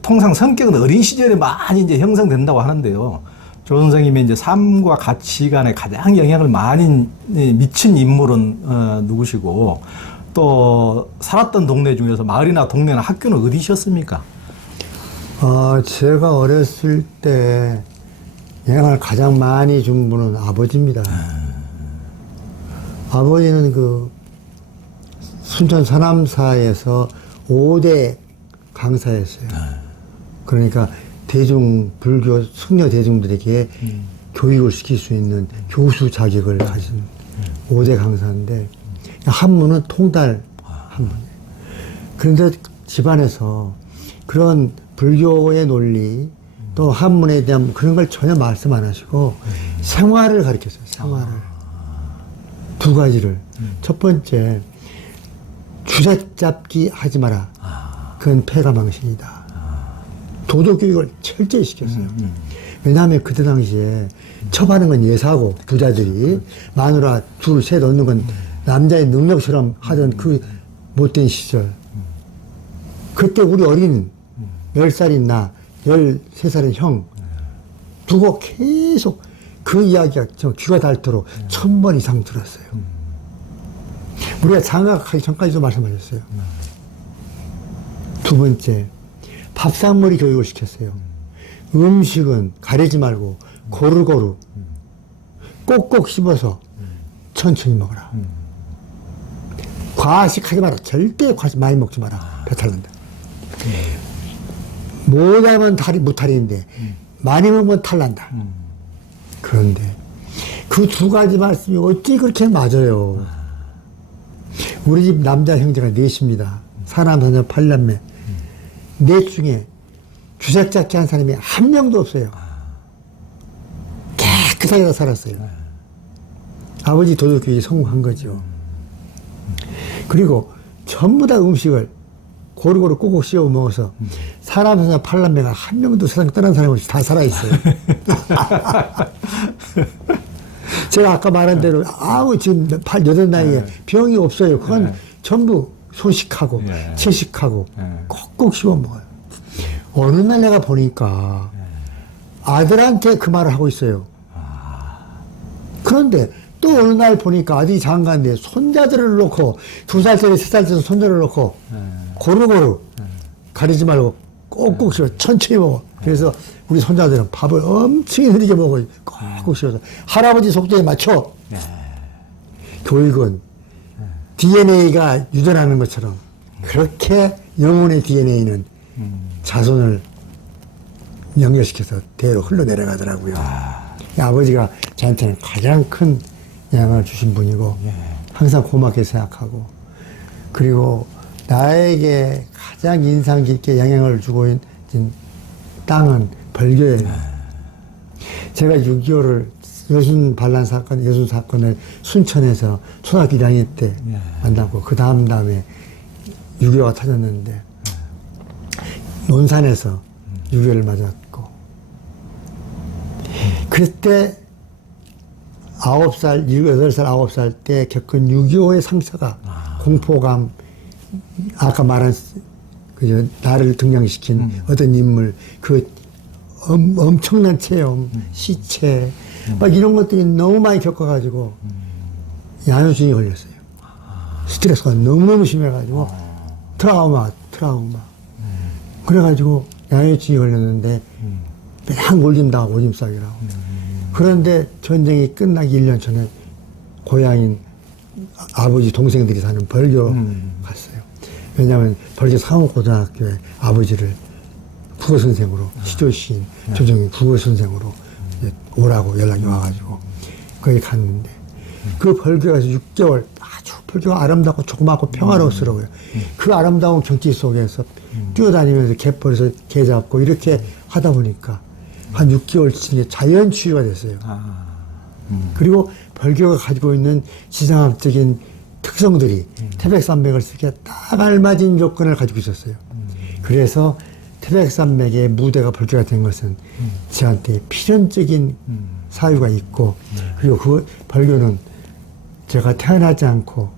통상 성격은 어린 시절에 많이 이제 형성된다고 하는데요. 조 선생님의 이제 삶과 가치관에 가장 영향을 많이 미친 인물은 누구시고, 또 살았던 동네 중에서 마을이나 동네나 학교는 어디셨습니까? 제가 어렸을 때 영향을 가장 많이 준 분은 아버지입니다. 아버지는 그 순천 서남사에서 5대 강사였어요. 그러니까 불교 승려 대중들에게 교육을 시킬 수 있는 교수 자격을 가진 5대 강사인데, 한문은 통달 한문. 그런데 집안에서 그런 불교의 논리 또 한문에 대한 그런 걸 전혀 말씀 안 하시고 생활을 가르쳤어요. 생활을. 두 가지를. 첫 번째, 주색 잡기 하지 마라. 그건 폐가망신이다. 도덕교육을 철저히 시켰어요. 왜냐하면 그때 당시에 첩하는 건 예사고, 부자들이 마누라 둘, 셋 얻는 건 남자의 능력처럼 하던 그 못된 시절. 그때 우리 어린 10살인 나, 13살인 형 두고 계속 그 이야기가 저 귀가 닳도록 1000번 이상 들었어요. 우리가 장가가기 전까지도 말씀하셨어요. 두 번째, 밥상머리 교육을 시켰어요. 음식은 가리지 말고 고루고루 꼭꼭 씹어서 천천히 먹어라. 과식 하지 마라. 절대 과식 많이 먹지 마라. 배탈 난다. 못하면 무탈인데 많이 먹으면 탈난다. 그런데 그 두 가지 말씀이 어찌 그렇게 맞아요. 우리 집 남자 형제가 넷입니다. 사남 자녀 8남매. 넷 중에 주색 잡기 한 사람이 한 명도 없어요. 깨끗하게 다 살았어요. 아버지 도덕교육이 성공한 거죠. 그리고 전부 다 음식을 고루고루 꼭꼭 씹어 먹어서 사람 하나 8남매가 한 명도 세상 떠난 사람이 없이 다 살아있어요. 제가 아까 말한 대로 지금 8 나이에 병이 없어요. 그건 전부 소식하고 채식하고 꼭꼭 씹어 먹어요. 어느 날 내가 보니까 아들한테 그 말을 하고 있어요. 그런데 또 어느 날 보니까 아들이 장가인데 손자들을 놓고 2살짜리 3살짜리 손자를 놓고 고루고루 가리지 말고 꼭꼭 씹어 천천히 먹어. 그래서 우리 손자들은 밥을 엄청 흐리게 먹어요. 꼭꼭 씹어서 할아버지 속도에 맞춰. 교육은 DNA가 유전하는 것처럼 그렇게 영혼의 DNA는 자손을 연결시켜서 대로 흘러내려가더라고요. 아버지가 저한테는 가장 큰 영향을 주신 분이고 항상 고맙게 생각하고, 그리고 나에게 가장 인상 깊게 영향을 주고 있는 땅은 벌교예요. 제가 6.25를 여순 반란 사건, 여순 사건을 순천에서 초등학교 1학년 때 만났고, 그 다음에 6.25가 터졌는데, 논산에서 6.25를 맞았고, 그때 9살, 8살, 9살 때 겪은 6.25의 상처가 공포감, 아까 말한 나를 등장시킨 어떤 인물, 그 엄청난 체험, 시체, 막 이런 것들이 너무 많이 겪어가지고 야뇨증이 걸렸어요. 스트레스가 너무너무 심해가지고 트라우마. 그래가지고 야뇨증이 걸렸는데 맨날 오줌당하고 오줌싸기라고. 그런데 전쟁이 끝나기 1년 전에 고향인 아버지 동생들이 사는 벌교 갔어요. 왜냐하면 벌교 상호고등학교에 아버지를 국어선생으로, 시조시인 조정인 국어선생으로 오라고 연락이 와가지고 거기 갔는데, 그 벌교에서 6개월 아주 벌교가 아름답고 조그맣고 평화로웠어요. 그 아름다운 경치 속에서 뛰어다니면서 갯벌에서 개 잡고 이렇게 하다 보니까 한 6개월 치에 자연 치유가 됐어요. 그리고 벌교가 가지고 있는 지상학적인 특성들이 태백산맥을 쓰기에 딱 알맞은 조건을 가지고 있었어요. 그래서 태백산맥의 무대가 벌교가 된 것은 저한테 필연적인 사유가 있고, 그리고 그 벌교는 제가 태어나지 않고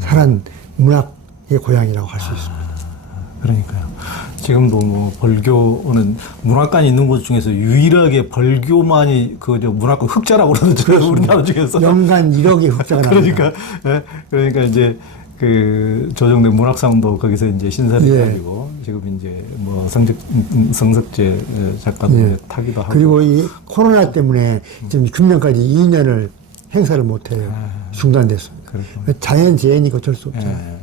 살은 문학의 고향이라고 할 수 있습니다. 그러니까요. 지금도 뭐 벌교는 문학관이 있는 곳 중에서 유일하게 벌교만이 그저 문학관 흑자라고 그러죠. 우리나라 중에서. 연간 1억의 흑자가 납니다. 그러니까, 예, 그러니까 이제 그 조정래 문학상도 거기서 이제 신설이 예. 가지고 지금 이제 뭐 성석재 작가도 예. 타기도 하고. 그리고 이 코로나 때문에 지금 금년까지 2년을 행사를 못 해요. 중단됐습니다. 그렇군요. 자연재해니까 어쩔 수 없잖아요.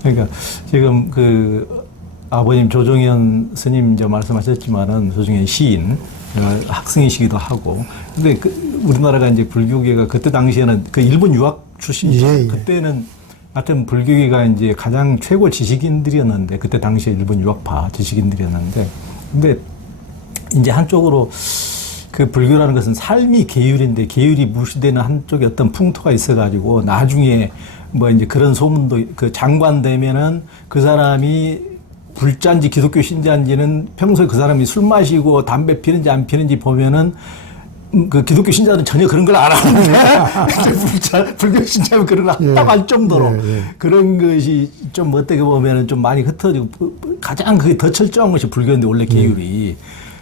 그러니까 지금 그 아버님 조정현 스님 이제 말씀하셨지만은 조정현 시인 학생이시기도 하고 근데 그 우리나라가 이제 불교계가 그때 당시에는 그 일본 유학 출신이죠. 예, 예. 그때는 하여튼 불교계가 이제 가장 최고 지식인들이었는데 그때 당시에 일본 유학파 지식인들이었는데 근데 이제 한쪽으로 그 불교라는 것은 삶이 계율인데 계율이 무시되는 한쪽에 어떤 풍토가 있어가지고 나중에 뭐 이제 그런 소문도 그 장관되면은 그 사람이 불자인지 기독교 신자인지는 평소에 그 사람이 술 마시고 담배 피는지 안 피는지 보면은 그 기독교 신자는 전혀 그런 걸 안 하는데 불교 신자면 그런 걸 예. 딱 할 정도로 예, 예. 그런 것이 좀 어떻게 보면은 좀 많이 흩어지고 가장 그게 더 철저한 것이 불교인데 원래 계율이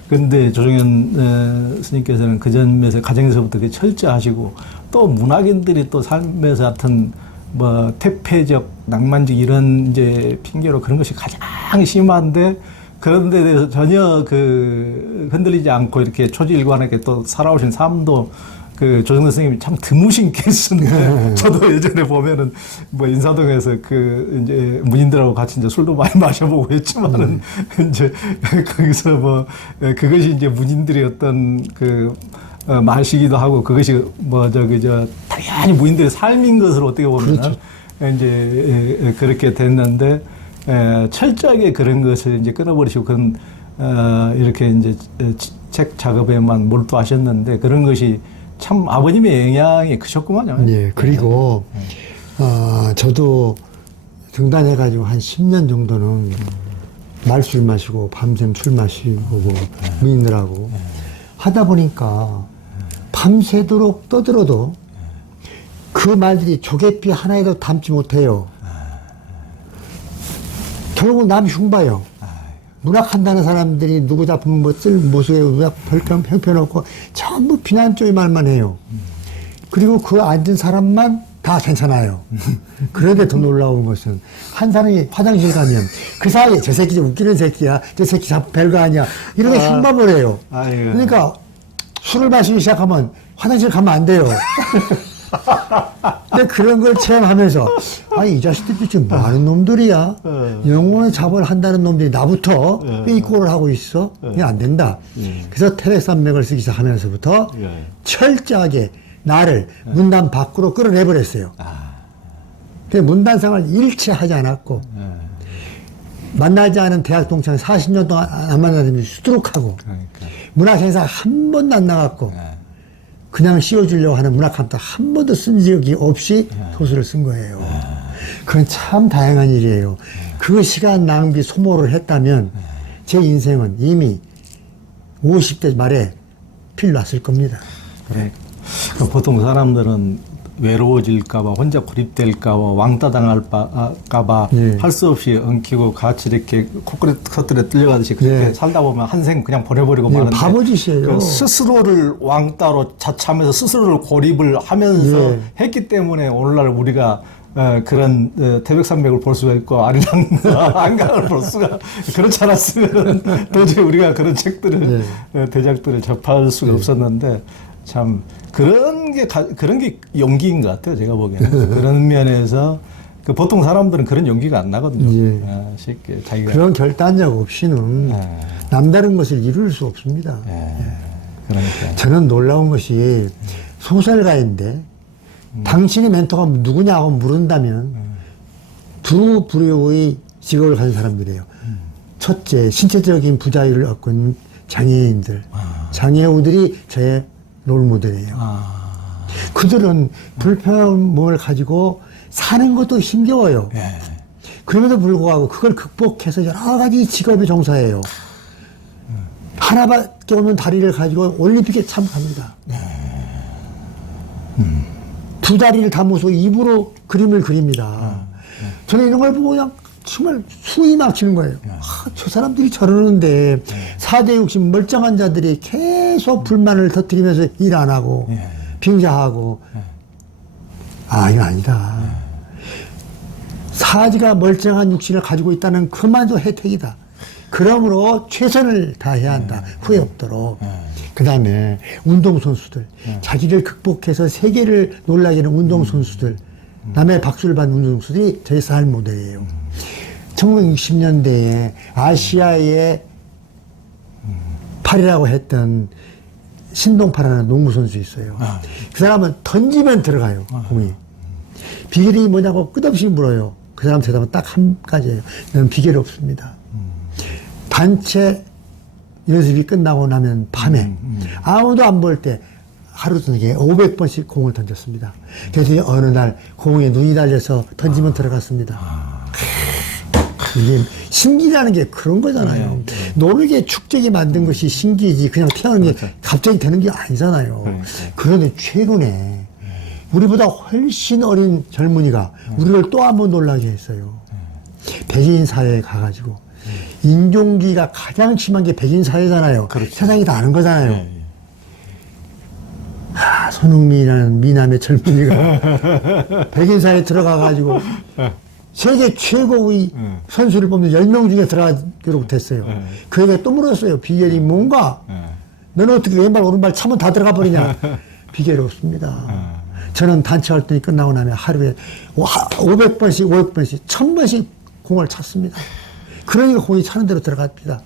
그런데 조정현 스님께서는 그 점에서 가정에서부터 그 철저하시고 또 문학인들이 또 삶에서 하여튼 뭐 퇴폐적 낭만적 이런 이제 핑계로 그런 것이 가장 심한데 그런 데 대해서 전혀 그 흔들리지 않고 이렇게 초지일관하게 또 살아오신 삶도 그 조정래 선생님이 참 드무신 케이스인데 저도 예전에 보면은 뭐 인사동에서 그 이제 문인들하고 같이 이제 술도 많이 마셔보고 했지만은 이제 거기서 뭐 그것이 이제 문인들의 어떤 그 마시기도 하고 그것이 뭐 저 당연히 무인들의 삶인 것으로 어떻게 보면은 그렇죠. 이제 그렇게 됐는데 철저하게 그런 것을 이제 끊어버리시고 그런 이렇게 이제 책 작업에만 몰두하셨는데 그런 것이 참 아버님의 영향이 크셨구만요. 예, 그리고 저도 등단해가지고 한 10년 정도는 날술 마시고 밤샘 술 마시고 무인들하고 하다 보니까 밤새도록 떠들어도 그 말들이 조개피 하나에도 담지 못해요. 결국 남 흉봐요. 문학한다는 사람들이 누구 작품 뭐 쓸 모습에 문학 형편없고 전부 비난 쪽의 말만 해요. 그리고 그 앉은 사람만 다 괜찮아요. 그런데 더 놀라운 것은 한 사람이 화장실 가면 그 사이에 저 새끼 좀 웃기는 새끼야. 저 새끼 별거 아니야. 이렇게 흉밥을 해요. 그러니까 술을 마시기 시작하면 화장실 가면 안 돼요. 근데 그런 걸 체험하면서 아니 이 자식들이 지금 뭐 하는 놈들이야. 영혼의 잡을 한다는 놈들이 나부터 왜 이 꼴을 하고 있어? 이게 안 된다. 그래서 태백산맥을 쓰기 시작하면서부터 철저하게 나를 문단 밖으로 끌어내버렸어요. 근데 문단생활 일체 하지 않았고 만나지 않은 대학 동창 40년 동안 안 만나면 수두룩하고 문학행사 한 번도 안 나갔고 그냥 씌워주려고 하는 문학함도 한 번도 쓴 적이 없이 소설을 쓴 거예요. 그건 참 다양한 일이에요. 그 시간 낭비 소모를 했다면 제 인생은 이미 50대 말에 필 났을 겁니다. 그래. 보통 사람들은 외로워질까봐 혼자 고립될까봐 왕따 당할까봐 예. 할 수 없이 엉키고 같이 이렇게 코끼리 뚫려가듯이 그렇게 예. 살다 보면 한 생 그냥 보내버리고 예, 마는데 바보짓이에요. 그 스스로를 왕따로 자처하면서 스스로를 고립을 하면서 예. 했기 때문에 오늘날 우리가 그런 태백산맥을 볼 수가 있고 아리랑 한강을 볼 수가 그렇지 않았으면 도저히 우리가 그런 책들을 대작들을 접할 수가 없었는데 참 그런 게 용기인 것 같아요. 제가 보기에는 그런 면에서 그 보통 사람들은 그런 용기가 안 나거든요. 쉽게 자기가 그런 결단력 없이는 남다른 것을 이룰 수 없습니다. 그러니까 저는 놀라운 것이 소설가인데 당신의 멘토가 누구냐고 물은다면 두 부류의 직업을 가진 사람들이에요. 첫째, 신체적인 부자유를 얻고 있는 장애인들. 장애우들이 저의 롤모델이에요. 그들은 불편함을 가지고 사는 것도 힘겨워요. 그럼에도 불구하고 그걸 극복해서 여러 가지 직업에 종사해요. 하나밖에 없는 다리를 가지고 올림픽에 참가합니다. 두 다리를 담아서 입으로 그림을 그립니다. 저는 이런 걸 보고 그냥 정말 숨이 막히는 거예요. 저 사람들이 저러는데 4대 60 멀쩡한 자들이 계속 불만을 터뜨리면서 일 안 하고 빙자하고 이건 아니다. 사지가 멀쩡한 육신을 가지고 있다는 그만도 혜택이다. 그러므로 최선을 다해야 한다. 후회 없도록. 그 다음에 운동선수들. 자기를 극복해서 세계를 놀라게 하는 운동선수들. 남의 박수를 받는 운동선수들이 저희 살 모델이에요. 1960년대에 아시아의 팔이라고 했던 신동팔이라는 농구선수 있어요. 그 사람은 던지면 들어가요, 공이. 비결이 뭐냐고 끝없이 물어요. 그 사람 대답은 딱 한 가지예요. 너는 비결이 없습니다. 단체 연습이 끝나고 나면 밤에 아무도 안 볼 때 하루 저녁에 500번씩 공을 던졌습니다. 그래서 어느 날 공에 눈이 달려서 던지면 들어갔습니다. 이게 신기라는 게 그런 거잖아요. 노력에 축적이 만든 것이 신기지 그냥 태어난 게 갑자기 되는 게 아니잖아요. 그런데 최근에 우리보다 훨씬 어린 젊은이가 우리를 또 한 번 놀라게 했어요. 백인 사회에 가가지고 인종기가 가장 심한 게 백인 사회잖아요. 세상이 다 아는 거잖아요. 손흥민이라는 미남의 젊은이가 백인 사회에 들어가가지고 세계 최고의 선수를 뽑는 10명 중에 들어가기로 됐어요. 그 애가 또 물었어요. 비결이 뭔가? 너는 어떻게 왼발 오른발 차면 다 들어가 버리냐? 비결이 없습니다. 저는 단체 활동이 끝나고 나면 하루에 500번씩, 500번씩, 1000번씩 공을 찼습니다. 그러니까 공이 차는 대로 들어갑니다.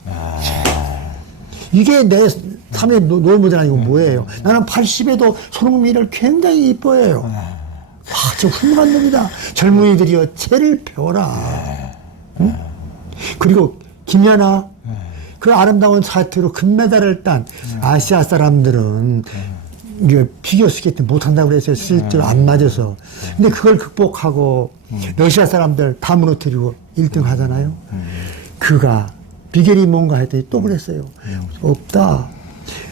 이게 내 삶의 노무전 아니고 뭐예요? 나는 80에도 손흥민을 굉장히 이뻐해요. 저 훌륭한 놈이다. 젊은이들이여, 쟤를 배워라. 응? 그리고 김연아, 그 아름다운 사태로 금메달을 딴 아시아 사람들은 이게 피겨스케이트 못한다고 그랬어요. 실제로 안 맞아서. 근데 그걸 극복하고 러시아 사람들 다 무너뜨리고 1등 하잖아요. 그가 비결이 뭔가 했더니 또 그랬어요. 없다.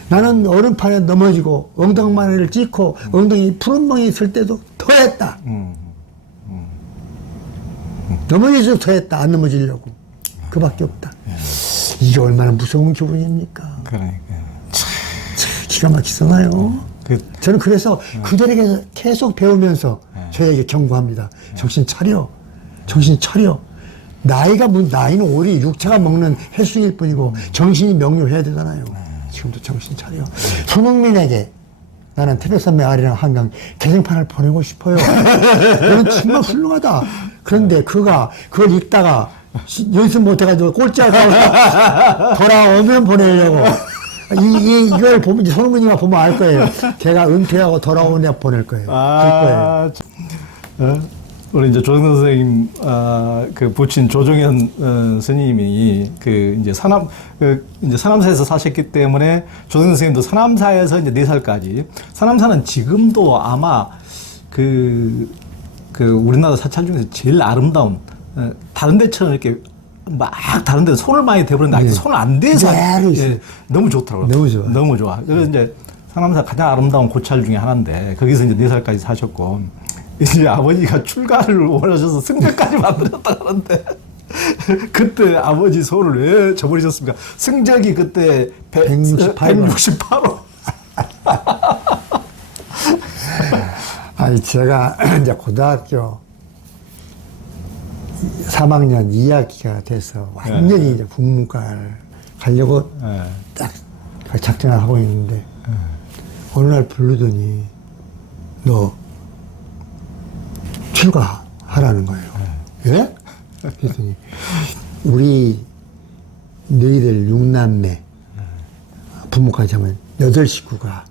나는 얼음판에 넘어지고 엉덩이를 찍고 엉덩이 푸른멍이 있을 때도 더 했다. 넘어질수록 더 했다. 안 넘어지려고. 그밖에 없다. 이게 얼마나 무서운 교훈입니까? 그러니까. 기가 막히잖아요. 저는 그래서 그들에게 계속 배우면서 저에게 경고합니다. 정신 차려. 정신 차려. 나이는 오리 육체가 먹는 횟수일 뿐이고 정신이 명료해야 되잖아요. 지금도 정신 차려. 손흥민에게 나는 태백산맥 아리랑 한강 개정판을 보내고 싶어요. 너는 정말 훌륭하다. 그런데 그가 그걸 읽다가 연습 못해가지고 꼴찌할까 돌아오면 보내려고. 이걸 보면, 손흥민이가 보면 알 거예요. 걔가 은퇴하고 돌아오냐 보낼 거예요. 우리 이제 조정 선생님, 그 부친 조정현 스님이 이제 이제 서남사에서 사셨기 때문에 조정 선생님도 서남사에서 이제 4살까지. 서남사는 지금도 아마 우리나라 사찰 중에서 제일 아름다운, 다른 데처럼 이렇게 다른 데 손을 많이 대버렸는데 손을 안 대서 너무 좋더라고요. 너무 좋아. 너무 좋아. 그래서 이제 서남사 가장 아름다운 고찰 중에 하나인데 거기서 이제 4살까지 사셨고 이제 아버지가 출가를 원하셔서 승적까지 만들었다 그러는데 그때 아버지 손을 왜 저버리셨습니까? 승적이 그때 168호. 아니, 제가 이제 고등학교 3학년 2학기가 돼서 완전히 이제 국문과를 가려고 딱 작정을 하고 있는데 어느 날 부르더니 너 출가하라는 거예요. 예? 그랬더니 우리 너희들 6남매 부모까지 하면 8식구가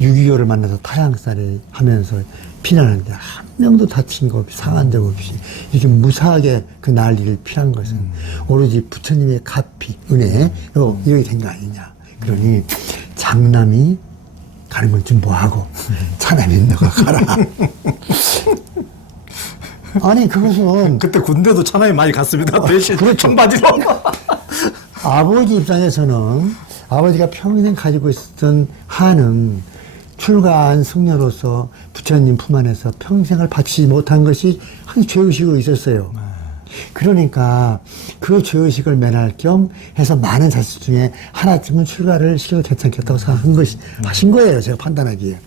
6.25를 만나서 타향살이 하면서 피난하는데 한 명도 다친 거 없이 상한 적 없이 이렇게 무사하게 그 난리를 피한 것은 오로지 부처님의 가피, 은혜로 이렇게 된 거 아니냐. 그러니 장남이 가는 건 좀 뭐하고 차남이 너가 가라. 아니 그것은 그때 군대도 차남이 많이 갔습니다. 대신 청바지로. 아버지 입장에서는 아버지가 평생 가지고 있었던 한은 출가한 승려로서 부처님 품 안에서 평생을 바치지 못한 것이 한 죄의식으로 있었어요. 그러니까 그 죄의식을 면할 겸 해서 많은 자식 중에 하나쯤은 출가를 시켜도 괜찮겠다고 생각한 것이, 하신 거예요. 제가 판단하기에.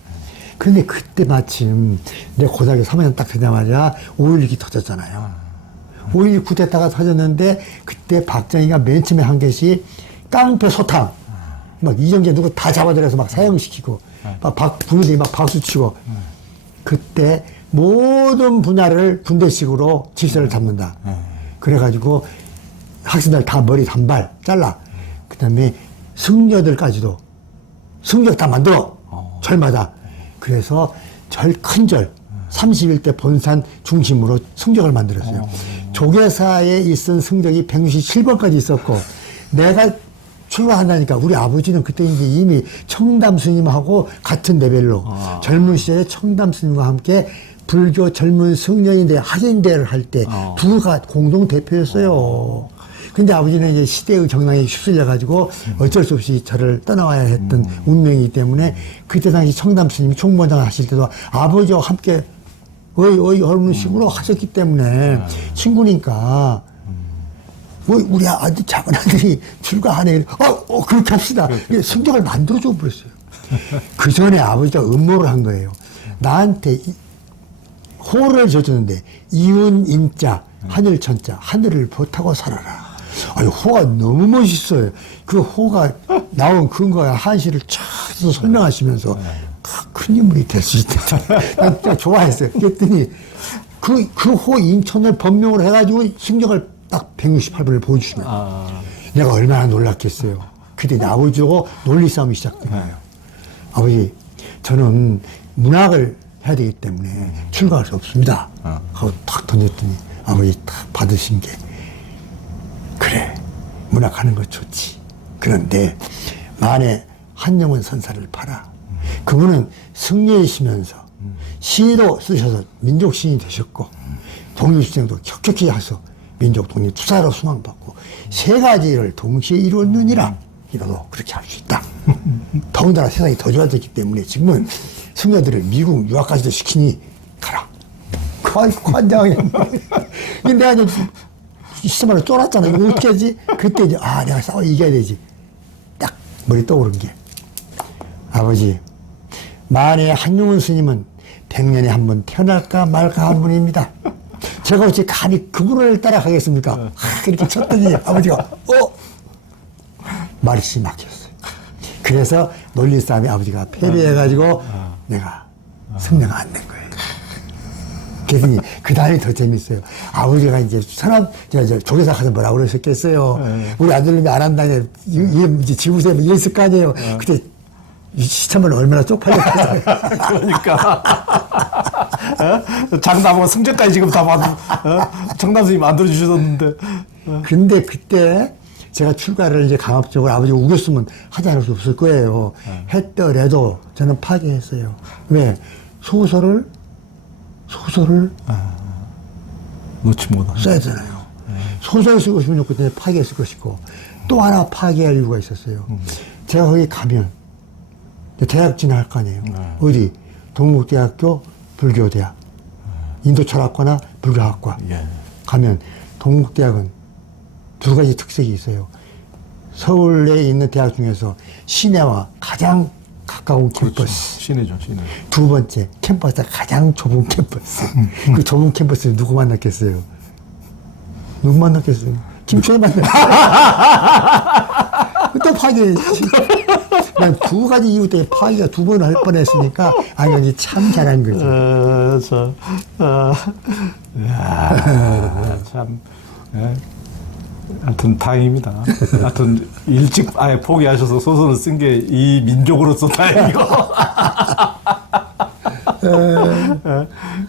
그런데 그때 마침 내 고등학교 3학년 딱 되자마자 5.16이 터졌잖아요. 5.16 쿠데타가 터졌는데 그때 박정희가 맨 처음에 한 것이 깡패 소탕. 막 이정재 누구 다 잡아들여서 막 사형시키고 막 부모들이 막 박수치고 그때 모든 분야를 군대식으로 질서를 잡는다. 그래가지고 학생들 다 머리 단발 잘라. 그 다음에 승려들까지도 승려 다 만들어. 절마다. 그래서 큰 절 31대 본산 중심으로 승적을 만들었어요. 조계사에 있은 승적이 167번까지 있었고 내가 출가한다니까 우리 아버지는 그때 이제 이미 청담 스님하고 같은 레벨로 젊은 시절에 청담 스님과 함께 불교 젊은 승려인대 학인대를 할 때 두가 공동 대표였어요. 근데 아버지는 이제 시대의 경향에 휩쓸려가지고 어쩔 수 없이 저를 떠나와야 했던 운명이기 때문에 그때 당시 청담 스님이 총무장 하실 때도 아버지와 함께 어느 식으로 하셨기 때문에 친구니까 뭐 우리 아들 작은 아들이 출가하네. 그렇게 합시다. 성경을 만들어줘 버렸어요. 그 전에 아버지가 음모를 한 거예요. 나한테 호를 져주는데 이운 인자 하늘 천자 하늘을 보타고 살아라. 아니 호가 너무 멋있어요. 그 호가 나온 근거야 한시를 쫙 설명하시면서 큰 인물이 될 수 있다. 난 진짜 좋아했어요. 그랬더니 그 호 인천을 번명을 해가지고 승적을 딱 168번을 보여주시면 내가 얼마나 놀랐겠어요. 그때 아버지하고 논리 싸움이 시작된 거예요. 아버지, 저는 문학을 해야 되기 때문에 출가할 수 없습니다. 하고 탁 던졌더니 아버지 탁 받으신 게 그래, 문학하는 거 좋지. 그런데 만에 한영원 선사를 봐라. 그분은 승려이시면서 시도 쓰셔서 민족 시인이 되셨고 독립투쟁도 격격히 하셔서 민족 독립 투사로 수망받고 세 가지를 동시에 이루었느니라. 이러도 그렇게 할 수 있다. 더군다나 세상이 더 좋아졌기 때문에 지금은 승려들을 미국 유학까지도 시키니 가라. 관장이. 근데 내가 이제 시스템을 쫄았잖아. 이거 어떻게 하지? 그때 이제 내가 싸워 이겨야 되지. 딱 머리 떠오른 게 아버지, 만에 한용운 스님은 100년에 한 번 태어날까 말까 한 분입니다. 제가 어찌 감히 그분을 따라가겠습니까? 이렇게 쳤더니 아버지가 말이 막혔어요. 그래서 논리 싸움에 아버지가 패배해가지고 내가 승려가 안 된 거예요. 그랬더니 그 다음이 더 재밌어요. 아버지가 이제 조계사 가서 뭐라고 그러셨겠어요. 우리 아들님이 안 한다니 이제 지구세에 이랬을 거 아니에요. 그때 시참을 얼마나 쪽팔렸겠어요. 그러니까 장담하고 승적까지 지금 다 받은 정담 선생님 만들어 주셨는데. 근데 그때 제가 출가를 이제 강압적으로 아버지가 우겼으면 하지 않을 수 없을 거예요. 했더라도 저는 파괴했어요. 왜? 소설을 놓지 못하는 써야 되잖아요. 소설 쓰고 싶으면 그때 파괴했을 것이고 또 하나 파괴할 이유가 있었어요. 제가 거기 가면 대학 진학할 거 아니에요. 어디? 동국대학교 불교대학, 인도철학과나 불교학과 가면 동국대학은 두 가지 특색이 있어요. 서울에 있는 대학 중에서 시내와 가장 가까운 캠퍼스. 그렇죠. 시내죠, 시내. 두 번째, 캠퍼스가 가장 좁은 캠퍼스. 그 좁은 캠퍼스에 누구 만났겠어요? 누구 만났겠어요? 김초희 만났어요. 또 파괴했지. 난 두 가지 이유 때문에 파괴가 두 번 할 뻔했으니까, 이건 참 잘한 거지. 참. 하여튼 다행입니다. 하여튼 일찍 아예 포기하셔서 소설을 쓴 게 이 민족으로서 다행이고.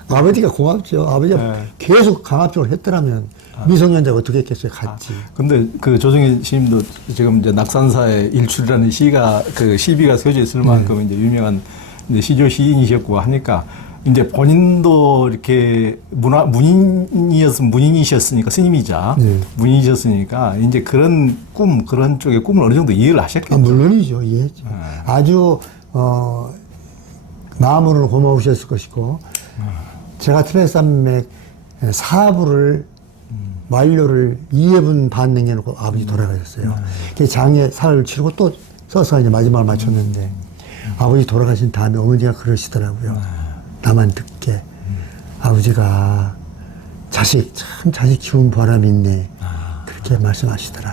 아버지가 고맙죠. 아버지가 계속 강압적으로 했더라면 미성년자가 어떻게 했겠어요, 같이. 근데 그 조정희 시인도 지금 이제 낙산사의 일출이라는 시가 그 시비가 쓰여져 있을 만큼 이제 유명한 이제 시조 시인이셨고 하니까 이제 본인도 이렇게 문인이셨으니까 스님이자 문인이셨으니까 이제 그런 그런 쪽의 꿈을 어느 정도 이해를 하셨겠죠. 물론이죠. 이해했죠. 아주 마음으로는 고마우셨을 것이고 제가 트랜스산맥 사부를 만료를 2회분 반 남겨놓고 아버지 돌아가셨어요. 그 장에 사흘을 치르고 또 써서 이제 마지막을 마쳤는데 아버지 돌아가신 다음에 어머니가 그러시더라고요. 나만 듣게 아버지가 자식 키운 보람이 있네. 그렇게 말씀하시더라.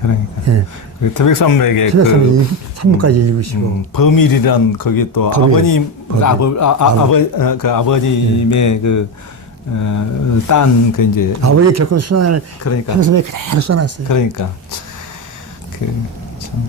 그러니까. 예. 그 태백산맥의 태백산맥 3부까지 읽으시고 범일이란 거기 또 범일. 아버님의 딴 이제 아버지 겪은 순환을 그러니까. 태백산맥에 그대로 써놨어요. 그러니까 참